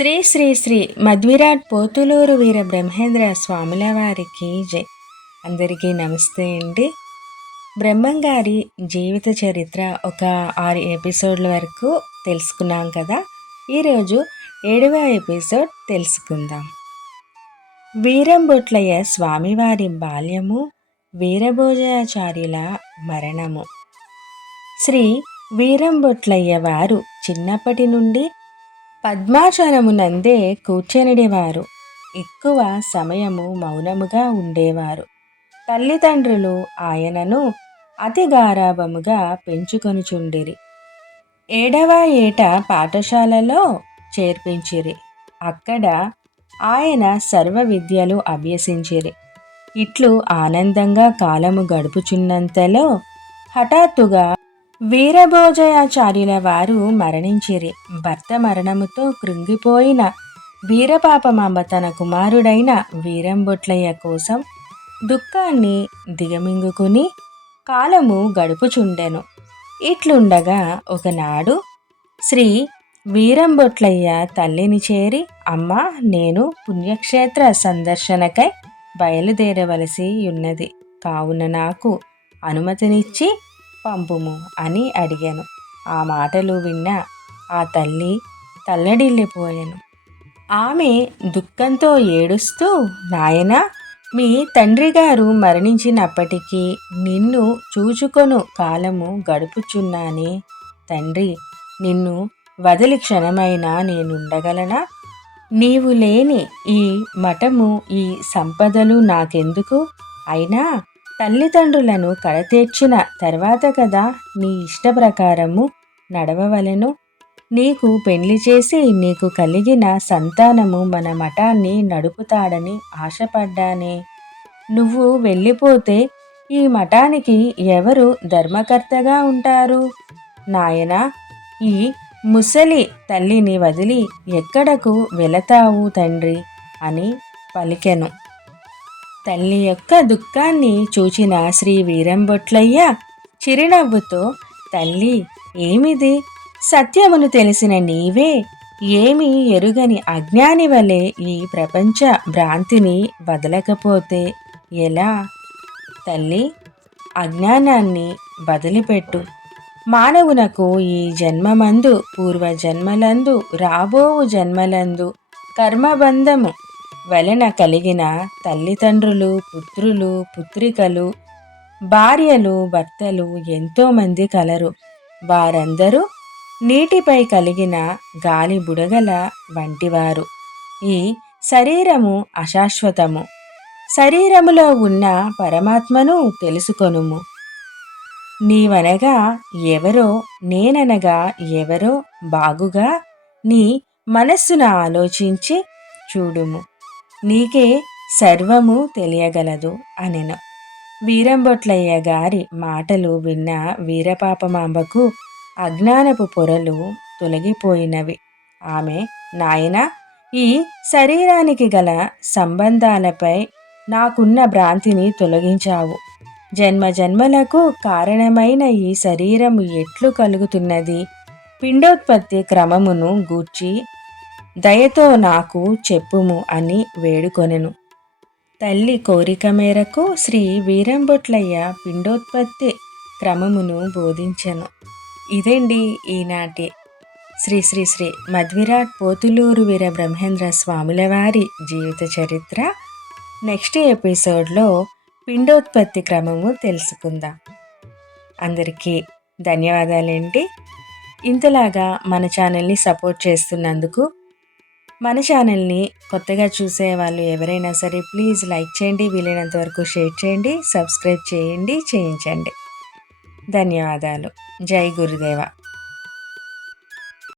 శ్రీ శ్రీ శ్రీ మధ్విరాట్ పోతులూరు వీర బ్రహ్మేంద్ర స్వాముల వారికి జై. అందరికీ నమస్తే అండి. బ్రహ్మంగారి జీవిత చరిత్ర ఒక ఆరు ఎపిసోడ్ల వరకు తెలుసుకున్నాం కదా. ఈరోజు ఏడవ ఎపిసోడ్ తెలుసుకుందాం. వీరంబొట్లయ్య స్వామివారి బాల్యము వీరభోజాచార్యుల మరణము. శ్రీ వీరంబొట్లయ్య వారు చిన్నప్పటి నుండి పద్మాచలమునందే కూర్చొనిడేవారు. ఎక్కువ సమయము మౌనముగా ఉండేవారు. తల్లిదండ్రులు ఆయనను అతి గారాభముగా పెంచుకొనుచుండిరి. ఏడవ ఏట పాఠశాలలో చేర్పించిరి. అక్కడ ఆయన సర్వ విద్యలు అభ్యసించిరి. ఇట్లు ఆనందంగా కాలము గడుపుచున్నంతలో హఠాత్తుగా వీరభోజయాచార్యుల వారు మరణించిరి. భర్త మరణముతో కృంగిపోయిన వీరపాపమాంబ తన కుమారుడైన వీరంబొట్లయ్య కోసం దుఃఖాన్ని దిగమింగుకుని కాలము గడుపుచుండెను. ఇట్లుండగా ఒకనాడు శ్రీ వీరంబొట్లయ్య తల్లిని చేరి అమ్మ నేను పుణ్యక్షేత్ర సందర్శనకై బయలుదేరవలసి ఉన్నది. కావున నాకు అనుమతినిచ్చి పంపుము అని అడిగాను. ఆ మాటలు విన్న ఆ తల్లి తల్లడిల్లిపోయాను. ఆమె దుఃఖంతో ఏడుస్తూ నాయన మీ తండ్రి గారు మరణించినప్పటికీ నిన్ను చూచుకొను కాలము గడుపుచున్నానే. తండ్రి నిన్ను వదిలి క్షణమైనా నేనుండగలనా? నీవు లేని ఈ మఠము ఈ సంపదలు నాకెందుకు? అయినా తల్లిదండ్రులను కడతేర్చిన తర్వాత కదా నీ ఇష్ట ప్రకారము నడవవలెను. నీకు పెళ్ళి చేసి నీకు కలిగిన సంతానము మన మఠాన్ని నడుపుతాడని ఆశపడ్డానే. నువ్వు వెళ్ళిపోతే ఈ మఠానికి ఎవరు ధర్మకర్తగా ఉంటారు? నాయన ఈ ముసలి తల్లిని వదిలి ఎక్కడకు వెళతావు తండ్రి? అని పలికెను. తల్లి యొక్క దుఃఖాన్ని చూచిన శ్రీ వీరంబొట్లయ్య చిరునవ్వుతో తల్లి ఏమిది? సత్యమును తెలిసిన నీవే. ఏమి ఎరుగని అజ్ఞాని వలె ఈ ప్రపంచ భ్రాంతిని వదలకపోతే ఎలా? తల్లి అజ్ఞానాన్ని వదిలిపెట్టు. మానవునకు ఈ జన్మమందు పూర్వజన్మలందు రాబోవు జన్మలందు కర్మబంధము వలన కలిగిన తల్లిదండ్రులు పుత్రులు పుత్రికలు భార్యలు భర్తలు ఎంతోమంది కలరు. వారందరూ నీటిపై కలిగిన గాలి బుడగల వంటివారు. ఈ శరీరము అశాశ్వతము. శరీరములో ఉన్న పరమాత్మను తెలుసుకొనుము. నీవనగా ఎవరో నేననగా ఎవరో బాగుగా నీ మనస్సును ఆలోచించి చూడుము. నీకే సర్వము తెలియగలదు అనెను. వీరంబొట్లయ్య గారి మాటలు విన్న వీరపాపమాంబకు అజ్ఞానపు పొరలు తొలగిపోయినవి. ఆమె నాయన ఈ శరీరానికి గల సంబంధాలపై నాకున్న భ్రాంతిని తొలగించావు. జన్మ జన్మలకు కారణమైన ఈ శరీరము ఎట్లు కలుగుతున్నది? పిండోత్పత్తి క్రమమును గూర్చి దయతో నాకు చెప్పుము అని వేడుకొనెను. తల్లి కోరిక మేరకు శ్రీ వీరంబొట్లయ్య పిండోత్పత్తి క్రమమును బోధించెను. ఇదండి ఈనాటి శ్రీ శ్రీ శ్రీ మధ్విరాట్ పోతులూరు వీర బ్రహ్మేంద్ర స్వాముల వారి జీవిత చరిత్ర? నెక్స్ట్ ఎపిసోడ్లో పిండోత్పత్తి క్రమము తెలుసుకుందాం. అందరికీ ధన్యవాదాలండి. ఇంతలాగా మన ఛానల్ని సపోర్ట్ చేస్తున్నందుకు మన ఛానల్ని కొత్తగా చూసే వాళ్ళు ఎవరైనా సరే ప్లీజ్ లైక్ చేయండి వీలైనంత వరకు షేర్ చేయండి సబ్స్క్రైబ్ చేయండి చేయించండి. ధన్యవాదాలు. జై గురుదేవ.